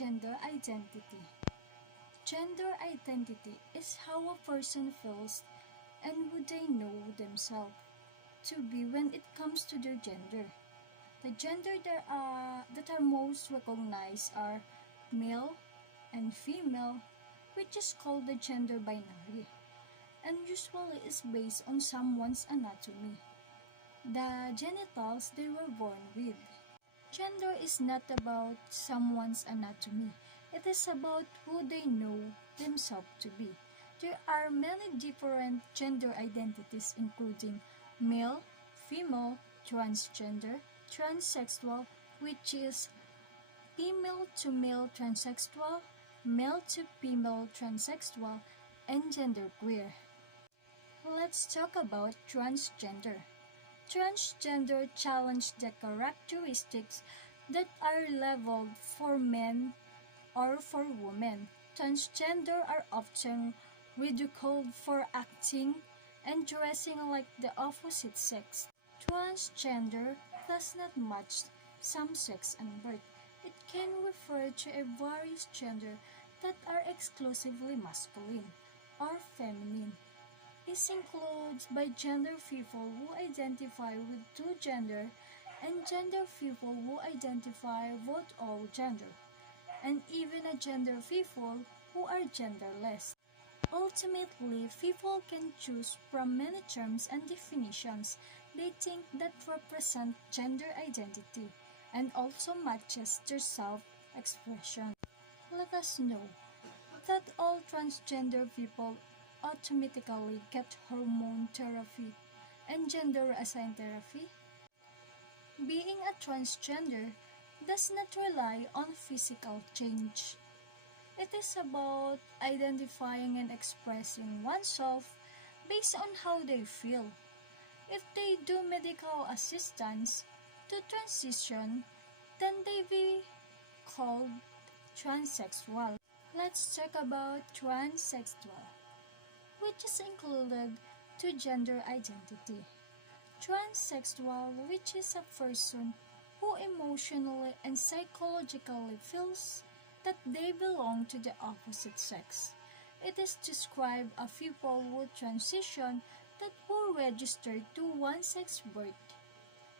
Gender identity. Gender identity is how a person feels and who they know themselves to be when it comes to their gender. The gender that are most recognized are male and female, which is called the gender binary, and usually is based on someone's anatomy, the genitals they were born with. Gender is not about someone's anatomy. It is about who they know themselves to be. There are many different gender identities including male, female, transgender, transsexual, which is female to male transsexual, male to female transsexual, and genderqueer. Let's talk about transgender. Transgender challenge the characteristics that are leveled for men or for women. Transgender are often ridiculed for acting and dressing like the opposite sex. Transgender does not match same sex and birth. It can refer to a various gender that are exclusively masculine or feminine. This includes gender people who identify with two gender and gender people who identify with all gender, and even a gender people who are genderless. Ultimately, people can choose from many terms and definitions they think that represent gender identity and also matches their self-expression. Let us know that all transgender people automatically get hormone therapy and gender assigned therapy. Being a transgender does not rely on physical change. It is about identifying and expressing oneself based on how they feel. If they do medical assistance to transition, then they be called transsexual. Let's talk about transsexual, which is included to gender identity. Transsexual, which is a person who emotionally and psychologically feels that they belong to the opposite sex. It is described as people who transition that were registered to one sex birth,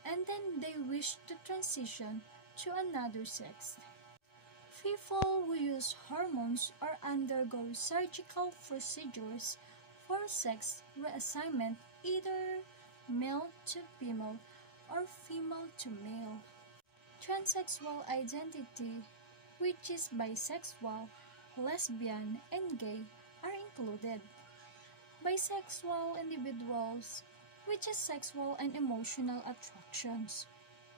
and then they wish to transition to another sex. People who use hormones or undergo surgical procedures for sex reassignment, either male to female or female to male. Transsexual identity, which is bisexual, lesbian, and gay, are included. Bisexual individuals, which is sexual and emotional attractions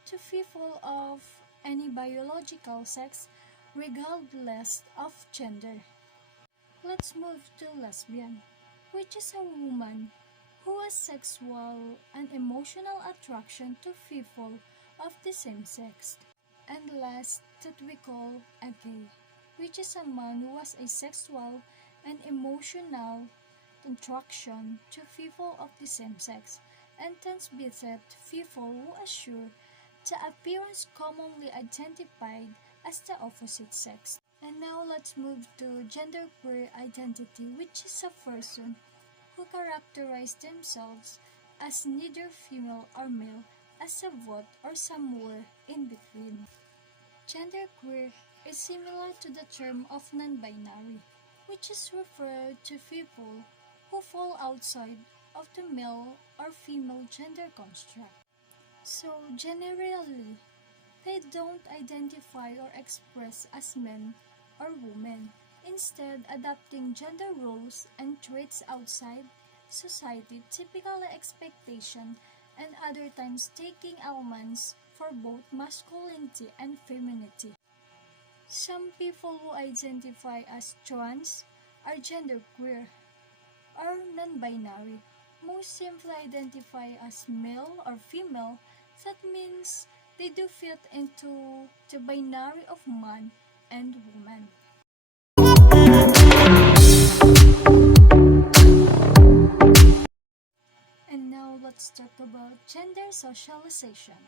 to people of any biological sex regardless of gender. Let's move to lesbian, which is a woman who has sexual and emotional attraction to people of the same sex. And last, that we call a gay, which is a man who has a sexual and emotional attraction to people of the same sex and transmitted people who assure the appearance commonly identified as the opposite sex. And now let's move to genderqueer identity, which is a person who characterize themselves as neither female or male, as a vote or somewhere in between. Genderqueer is similar to the term of non-binary, which is referred to people who fall outside of the male or female gender construct. So generally, they don't identify or express as men or women, instead adopting gender roles and traits outside society typical expectation, and other times taking elements for both masculinity and femininity. Some people who identify as trans are genderqueer or non-binary. Most simply identify as male or female. That means they do fit into the binary of man and woman. And now let's talk about gender socialization.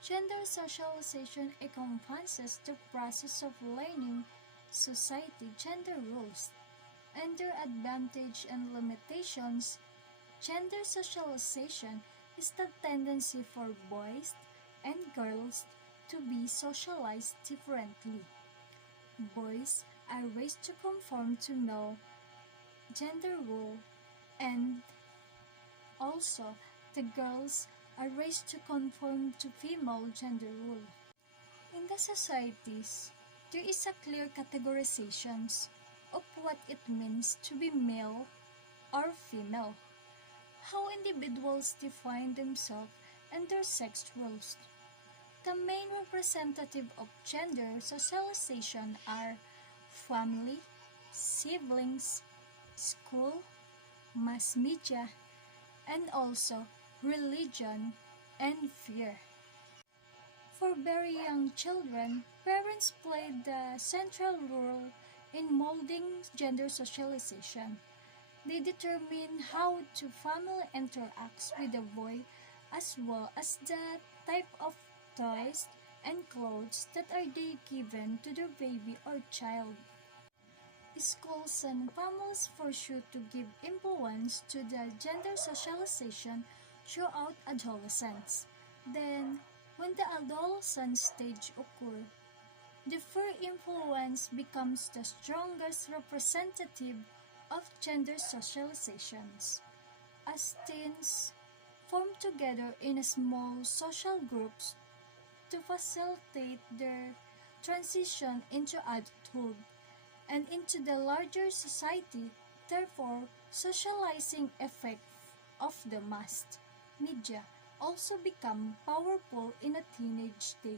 Gender socialization encompasses the process of learning society gender roles and their advantage and limitations. Gender socialization is the tendency for boys and girls to be socialized differently. Boys are raised to conform to male gender role, and also the girls are raised to conform to female gender role. In the societies, there is a clear categorization of what it means to be male or female, how individuals define themselves and their sex roles. The main representative of gender socialization are family, siblings, school, mass media, and also religion and fear. For very young children, parents play the central role in molding gender socialization. They determine how the family interacts with the boy as well as the type of toys and clothes that are they given to their baby or child. Schools and families pursue to give influence to the gender socialization throughout adolescence. Then, when the adolescent stage occurs, the peer influence becomes the strongest representative of gender socializations. As teens form together in small social groups to facilitate their transition into adulthood and into the larger society, therefore, socializing effect of the mass media also become powerful in a teenage day.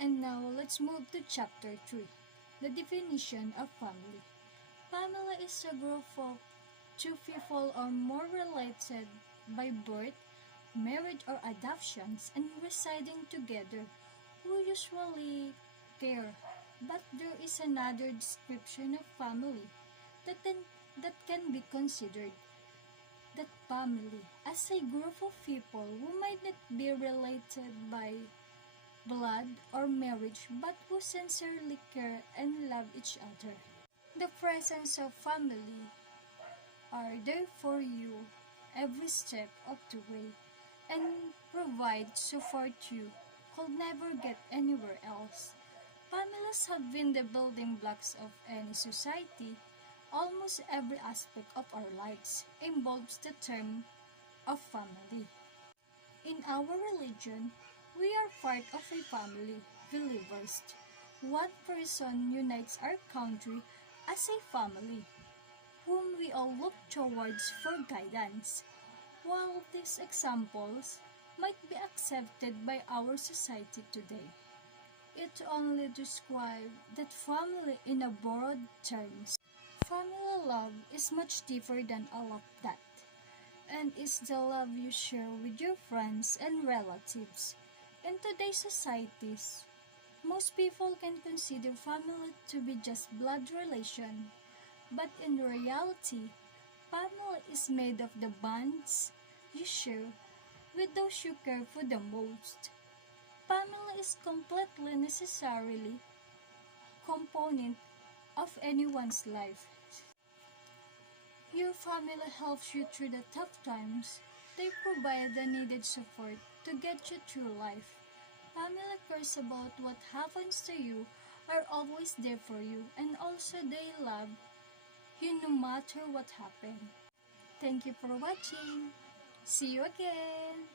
And now let's move to chapter 3, the definition of family. Family is a group of two people or more related by birth, marriage or adoptions and residing together who usually care. But there is another description of family that can be considered that family as a group of people who might not be related by blood or marriage but who sincerely care and love each other. The presence of family are there for you every step of the way and provide support you could never get anywhere else. Families have been the building blocks of any society. Almost every aspect of our lives involves the term of family. In our religion, we are part of a family, believers. One person unites our country as a family, whom we all look towards for guidance. While these examples might be accepted by our society today, it only describes that family in a broad terms. Family love is much deeper than all of that, and is the love you share with your friends and relatives. In today's societies, most people can consider family to be just blood relation, but in reality, family is made of the bonds you share with those you care for the most. Family is completely necessarily component of anyone's life. Your family helps you through the tough times. They provide the needed support to get you through life. Family cares about what happens to you, are always there for you, and also they love you no matter what happens. Thank you for watching. See you again.